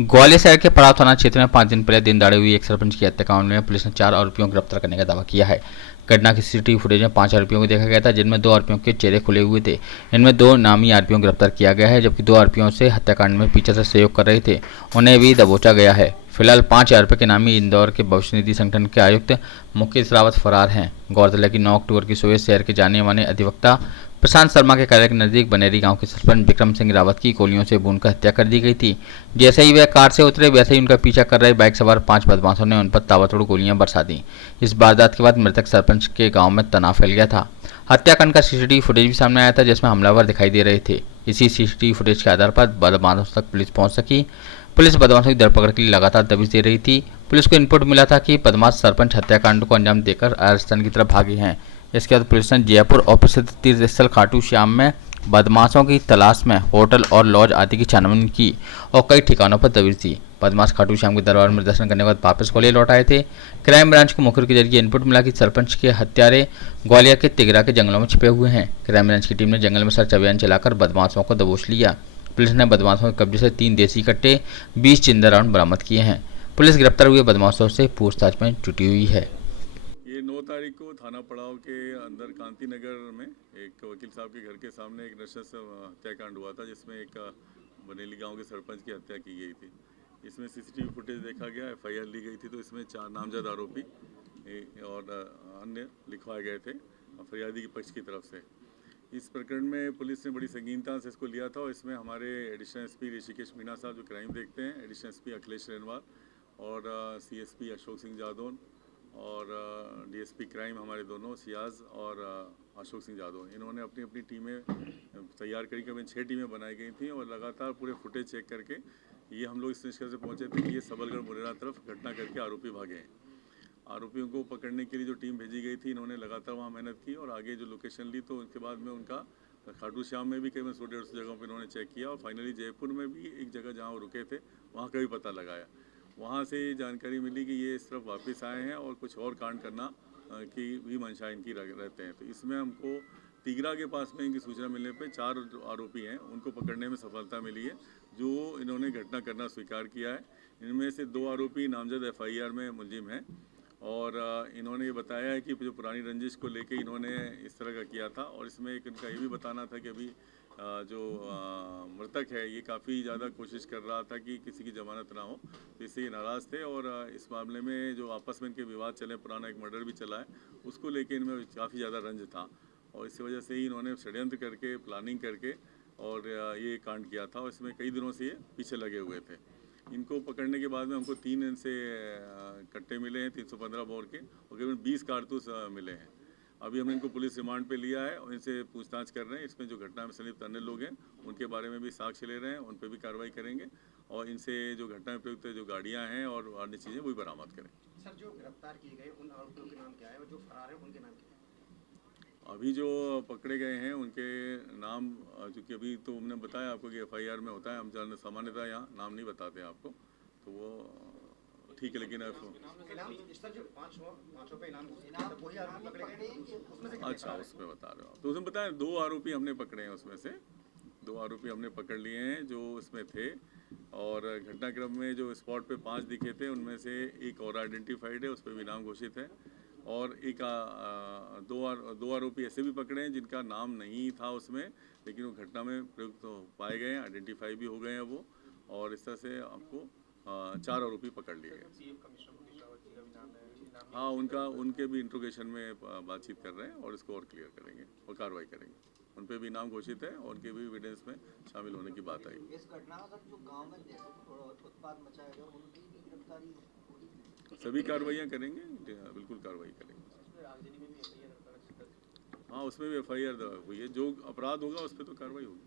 ग्वालियर शहर के पड़ाव थाना क्षेत्र में 5 दिन पहले दिन दहाड़े हुई एक सरपंच की हत्याकांड में पुलिस ने 4 आरोपियों को गिरफ्तार करने का दावा किया है। घटना की सीसीटीवी फुटेज में 5 आरोपियों को देखा गया था, जिनमें 2 आरोपियों के चेहरे खुले हुए थे। इनमें 2 नामी आरोपियों को गिरफ्तार किया गया है, जबकि 2 आरोपियों से हत्याकांड में पीछे से सहयोग कर रहे थे उन्हें भी दबोचा गया है। फिलहाल 5 आरोपी के नामी इंदौर के भविष्य निधि संगठन के आयुक्त मुकेश रावत फरार हैं। गौरतलब है कि 9 अक्टूबर की सुबह शहर के जाने माने अधिवक्ता प्रशांत शर्मा के कार्यालय के नजदीक बनेरी गांव के सरपंच विक्रम सिंह रावत की गोलियों से भूनकर हत्या कर दी गई थी। जैसे ही वह कार से उतरे, वैसे ही उनका पीछा कर रहे बाइक सवार 5 बदमाशों ने उन पर ताबड़तोड़ गोलियां बरसा दी। इस वारदात के बाद मृतक सरपंच के गांव में तनाव फैल गया था। हत्याकांड का सीसीटीवी फुटेज भी सामने आया था, जिसमें हमलावर दिखाई दे रहे थे। इसी सीसीटीवी फुटेज के आधार पर बदमाशों तक पुलिस पहुंच सकी। पुलिस बदमाशों की धरपकड़ के लिए लगातार दबिश दे रही थी। पुलिस को इनपुट मिला था कि बदमाश सरपंच हत्याकांड को अंजाम देकर राजस्थान की तरफ भागे हैं। इसके बाद पुलिस ने जयपुर और प्रसिद्ध तीर्थ स्थल खाटू श्याम में बदमाशों की तलाश में होटल और लॉज आदि की छानबीन की और कई ठिकानों पर दबिश दी। बदमाश खाटू श्याम के दरबार में दर्शन करने के बाद वापस ग्वालियर लौट आए थे। क्राइम ब्रांच को मुखबिर के जरिए इनपुट मिला कि सरपंच के हत्यारे ग्वालियर के तिगरा के जंगलों में छिपे हुए हैं। क्राइम ब्रांच की टीम ने जंगल में सर्च अभियान चलाकर बदमाशों को दबोच लिया। पुलिस ने बदमाशों के कब्जे से 3 देसी कट्टे, 20 जिंदा राउंड बरामद किए हैं। पुलिस गिरफ्तार हुए बदमाशों से पूछताछ में जुटी हुई है। ये 9 तारीख को थाना पड़ाव के अंदर कांति नगर में एक वकील साहब के घर के सामने एक नशस्त हत्याकांड हुआ था, जिसमें एक बनेली गांव के सरपंच की हत्या की गई थी। इसमें सीसीटीवी फुटेज देखा गया, एफआईआर ली गई थी, तो इसमें 4 नामजद आरोपी और अन्य लिखवाए गए थे फरियादी के पक्ष की तरफ से। इस प्रकरण में पुलिस ने बड़ी संगीनता से इसको लिया था और इसमें हमारे एडिशनल एसपी ऋषिकेश मीणा साहब जो क्राइम देखते हैं, एडिशनल एसपी अखिलेश रेनवार और सीएसपी अशोक सिंह जादौन और डीएसपी क्राइम हमारे दोनों सियाज और अशोक सिंह जादव, इन्होंने अपनी अपनी टीमें तैयार करी। कभी 6 टीमें बनाई गई थी और लगातार पूरे फुटेज चेक करके ये हम लोग इस निष्कर्ष से पहुंचे थे कि ये सबलगढ़ मुरैना तरफ घटना करके आरोपी भागे हैं। आरोपियों को पकड़ने के लिए जो टीम भेजी गई थी, इन्होंने लगातार वहाँ मेहनत की और आगे जो लोकेशन ली, तो उसके बाद में उनका खाटू श्याम में भी करीबन 100-150 जगहों पर इन्होंने चेक किया और फाइनली जयपुर में भी एक जगह जहाँ वो रुके थे वहाँ का भी पता लगाया। वहाँ से जानकारी मिली कि ये इस तरफ वापस आए हैं और कुछ और कांड करना की भी मंशा इनकी रहते हैं। तो इसमें हमको तिगरा के पास में इनकी सूचना मिलने पे 4 आरोपी हैं, उनको पकड़ने में सफलता मिली है, जो इन्होंने घटना करना स्वीकार किया है। इनमें से 2 आरोपी नामजद एफआईआर में मुलजिम हैं और इन्होंने ये बताया है कि जो पुरानी रंजिश को लेके इन्होंने इस तरह का किया था। और इसमें एक इनका ये भी बताना था कि अभी जो मृतक है ये काफ़ी ज़्यादा कोशिश कर रहा था कि किसी की जमानत ना हो, तो इससे ये नाराज़ थे और इस मामले में जो आपस में इनके विवाद चले, पुराना एक मर्डर भी चला है, उसको लेके इनमें काफ़ी ज़्यादा रंज था और इसी वजह से ही इन्होंने षड्यंत्र करके, प्लानिंग करके और ये कांड किया था। और इसमें कई दिनों से ये पीछे लगे हुए थे। इनको पकड़ने के बाद में हमको 3 इनसे कट्टे मिले हैं 315 बोर के और करीबन 20 कारतूस मिले हैं। अभी हमने इनको पुलिस रिमांड पे लिया है और इनसे पूछताछ कर रहे हैं। इसमें जो घटना में संलिप्त अन्य लोग हैं उनके बारे में भी साक्ष्य ले रहे हैं, उन पर भी कार्रवाई करेंगे और इनसे जो घटना में प्रयुक्त जो गाड़ियां हैं और अन्य चीज़ें वही बरामद करें। सर, जो गिरफ्तार किए गए उन आरोपियों के नाम क्या है और जो फरार है उनके नाम क्या है? अभी जो पकड़े गए हैं उनके नाम, चूँकि अभी तो हमने बताया आपको कि एफआईआर में होता है, हम सामान्यतः यहाँ नाम नहीं बताते आपको, तो वो ठीक है। लेकिन अच्छा, उसमें बता रहे हो, तो उसमें बताया 2 आरोपी हमने पकड़े हैं, उसमें से 2 आरोपी हमने पकड़ लिए हैं जो उसमें थे। और घटनाक्रम में जो स्पॉट पे 5 दिखे थे, उनमें से एक और आइडेंटिफाइड है, उस पर भी नाम घोषित है। और एक 2 आरोपी ऐसे भी पकड़े हैं जिनका नाम नहीं था उसमें, लेकिन वो घटना में प्रयुक्त तो पाए गए हैं, आइडेंटिफाई भी हो गए हैं वो। और इस तरह से आपको 4 आरोपी पकड़ लिए गए। हाँ, उनके भी इंट्रोगेशन में बातचीत कर रहे हैं और इसको और क्लियर करेंगे और कार्रवाई करेंगे। उन पे भी नाम घोषित है और उनके भी एविडेंस में शामिल होने की बात आई। इस घटना में जो गांव में उत्पाद मचाया गया उनकी भी गिरफ्तारी होगी? सभी कार्रवाइयाँ करेंगे, बिल्कुल कार्रवाई करेंगे। हाँ, उसमें भी एफआईआर हुई है, जो अपराध होगा उस पर तो कार्रवाई होगी।